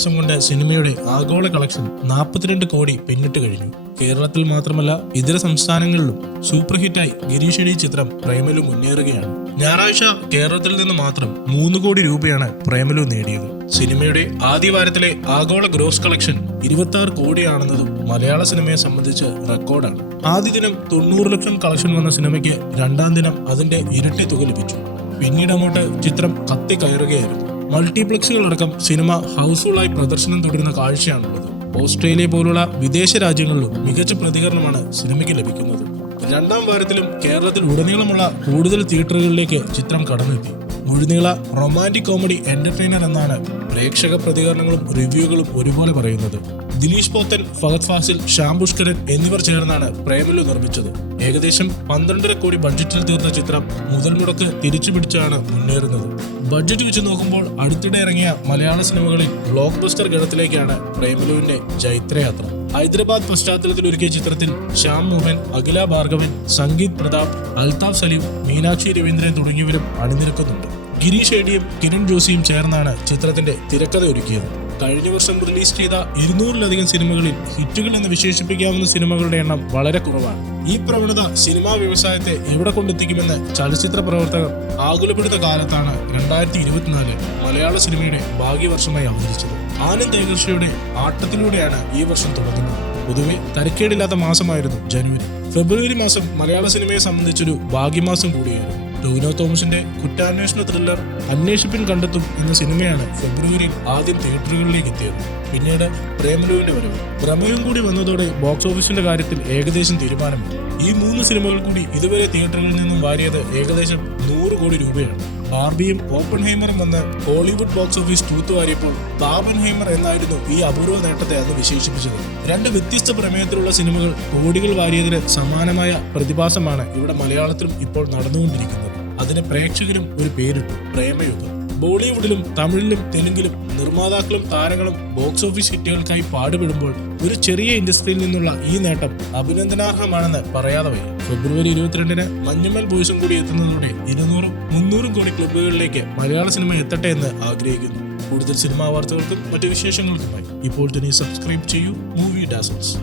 ദിവസം കൊണ്ട് സിനിമയുടെ ആഗോള കളക്ഷൻ 42 കോടി പിന്നിട്ട് കഴിഞ്ഞു. കേരളത്തിൽ മാത്രമല്ല ഇതര സംസ്ഥാനങ്ങളിലും സൂപ്പർ ഹിറ്റായി ഗിരീഷ് ചിത്രം പ്രേമലു മുന്നേറുകയാണ്. ഞായറാഴ്ച കേരളത്തിൽ നിന്ന് മാത്രം 3 കോടി രൂപയാണ് പ്രേമലു നേടിയത്. സിനിമയുടെ ആദ്യ വാരത്തിലെ ആഗോള ഗ്രോസ് കളക്ഷൻ 26 കോടിയാണെന്നതും മലയാള സിനിമയെ സംബന്ധിച്ച് റെക്കോർഡാണ്. ആദ്യ ദിനം 90 ലക്ഷം കളക്ഷൻ വന്ന സിനിമയ്ക്ക് രണ്ടാം ദിനം അതിന്റെ ഇരട്ടി തുക ലഭിച്ചു. പിന്നീട് അങ്ങോട്ട് ചിത്രം കത്തിക്കയറുകയായിരുന്നു. മൾട്ടിപ്ലക്സുകളടക്കം സിനിമ ഹൗസ്ഫുള്ളായി പ്രദർശനം തുടരുന്ന കാഴ്ചയാണുള്ളത്. ഓസ്ട്രേലിയ പോലുള്ള വിദേശ രാജ്യങ്ങളിലും മികച്ച പ്രതികരണമാണ് സിനിമയ്ക്ക് ലഭിക്കുന്നത്. രണ്ടാം വാരത്തിലും കേരളത്തിൽ ഉടനീളമുള്ള കൂടുതൽ തിയേറ്ററുകളിലേക്ക് ചിത്രം കടന്നെത്തി. മുഴുനീള റൊമാന്റിക് കോമഡി എന്റർടൈനർ എന്നാണ് പ്രേക്ഷക പ്രതികരണങ്ങളും റിവ്യൂകളും ഒരുപോലെ പറയുന്നത്. ദിലീഷ് പോത്തൻ, ഫഹദ് ഫാസിൽ, ശ്യാം പുഷ്കരൻ എന്നിവർ ചേർന്നാണ് പ്രേമലു നിർമ്മിച്ചത്. ഏകദേശം 12.5 കോടി ബഡ്ജറ്റിൽ തീർന്ന ചിത്രം മുതൽ മുടക്ക് തിരിച്ചുപിടിച്ചാണ് മുന്നേറുന്നത്. ബഡ്ജറ്റ് വെച്ച് നോക്കുമ്പോൾ അടുത്തിടെ ഇറങ്ങിയ മലയാള സിനിമകളിൽ ബ്ലോക്ക് ബസ്റ്റർ ഗണത്തിലേക്കാണ് പ്രേമലുവിന്റെ ജൈത്രയാത്ര. ഹൈദരാബാദ് പശ്ചാത്തലത്തിൽ ഒരുക്കിയ ചിത്രത്തിൽ ശ്യാം മോഹൻ, അഖില ഭാർഗവൻ, സംഗീത് പ്രതാപ്, അൽതാഫ് സലീം, മീനാക്ഷി രവീന്ദ്രൻ തുടങ്ങിയവരും അണിനിരക്കുന്നുണ്ട്. ഗിരീഷ് ഏടിയും കിരൺ ജോസിയും ചേർന്നാണ് ചിത്രത്തിന്റെ തിരക്കഥ ഒരുക്കിയത്. കഴിഞ്ഞ വർഷം റിലീസ് ചെയ്ത 200-ലധികം സിനിമകളിൽ ഹിറ്റുകൾ എന്ന് വിശേഷിപ്പിക്കാവുന്ന സിനിമകളുടെ എണ്ണം വളരെ കുറവാണ്. ഈ പ്രവണത സിനിമാ വ്യവസായത്തെ എവിടെ കൊണ്ടെത്തിക്കുമെന്ന് ചലച്ചിത്ര പ്രവർത്തകർ ആകുലപ്പെടുന്ന കാലത്താണ് 2024 മലയാള സിനിമയുടെ ഭാഗ്യവർഷമായി അവതരിച്ചത്. ആനന്ദ് ഏകർഷയുടെ ആട്ടത്തിലൂടെയാണ് ഈ വർഷം തുടങ്ങുന്നത്. പൊതുവെ തരക്കേടില്ലാത്ത മാസമായിരുന്നു ജനുവരി. ഫെബ്രുവരി മാസം മലയാള സിനിമയെ സംബന്ധിച്ചൊരു ഭാഗ്യമാസം കൂടിയായിരുന്നു. ടോവിനോ തോമസിന്റെ കുറ്റാന്വേഷണ ത്രില്ലർ അന്വേഷിപ്പിൻ കണ്ടെത്തും എന്ന സിനിമയാണ് ഫെബ്രുവരിയിൽ ആദ്യം തിയേറ്ററുകളിലേക്ക് എത്തിയത്. പിന്നീട് പ്രേമലുവിന്റെ വരവ്. പ്രമേയം കൂടി വന്നതോടെ ബോക്സ് ഓഫീസിന്റെ കാര്യത്തിൽ ഏകദേശം തീരുമാനമായി. ഈ 3 സിനിമകൾ കൂടി ഇതുവരെ തിയേറ്ററുകളിൽ നിന്നും വാരിയത് ഏകദേശം 100 കോടി രൂപയാണ്. ബാർബിയും ഓപ്പൺഹൈമറും വന്ന് ഹോളിവുഡ് ബോക്സ് ഓഫീസ് തൂത്തുവാരിയപ്പോൾ ബാബൻഹൈമർ എന്നായിരുന്നു ഈ അപൂർവ നേട്ടത്തെ അന്ന് വിശേഷിപ്പിച്ചത്. 2 വ്യത്യസ്ത പ്രമേയത്തിലുള്ള സിനിമകൾ കോടികൾ വാരിയതിന് സമാനമായ പ്രതിഭാസമാണ് ഇവിടെ മലയാളത്തിലും ഇപ്പോൾ നടന്നുകൊണ്ടിരിക്കുന്നത്. അതിന് പ്രേക്ഷകരും ഒരു പേരിട്ടു, പ്രേമയുഗം. ബോളിവുഡിലും തമിഴിലും തെലുങ്കിലും നിർമ്മാതാക്കളും താരങ്ങളും ബോക്സ് ഓഫീസ് ഹിറ്റുകൾക്കായി പാടുപെടുമ്പോൾ ഒരു ചെറിയ ഇൻഡസ്ട്രിയിൽ നിന്നുള്ള ഈ നേട്ടം അഭിനന്ദനാർഹമാണെന്ന് പറയാതെ വയ്യ. ഫെബ്രുവരി 22-ന് മഞ്ഞുമൽ ബോയ്സും കൂടി എത്തുന്നതോടെ 200-300 കോടി ക്ലബ്ബുകളിലേക്ക് മലയാള സിനിമ എത്തട്ടെ എന്ന് ആഗ്രഹിക്കുന്നു. കൂടുതൽ സിനിമാ വാർത്തകൾക്കും മറ്റു വിശേഷങ്ങൾക്കുമായി ഇപ്പോൾ തന്നെ സബ്സ്ക്രൈബ് ചെയ്യൂ മൂവി ഡാസൽസ്.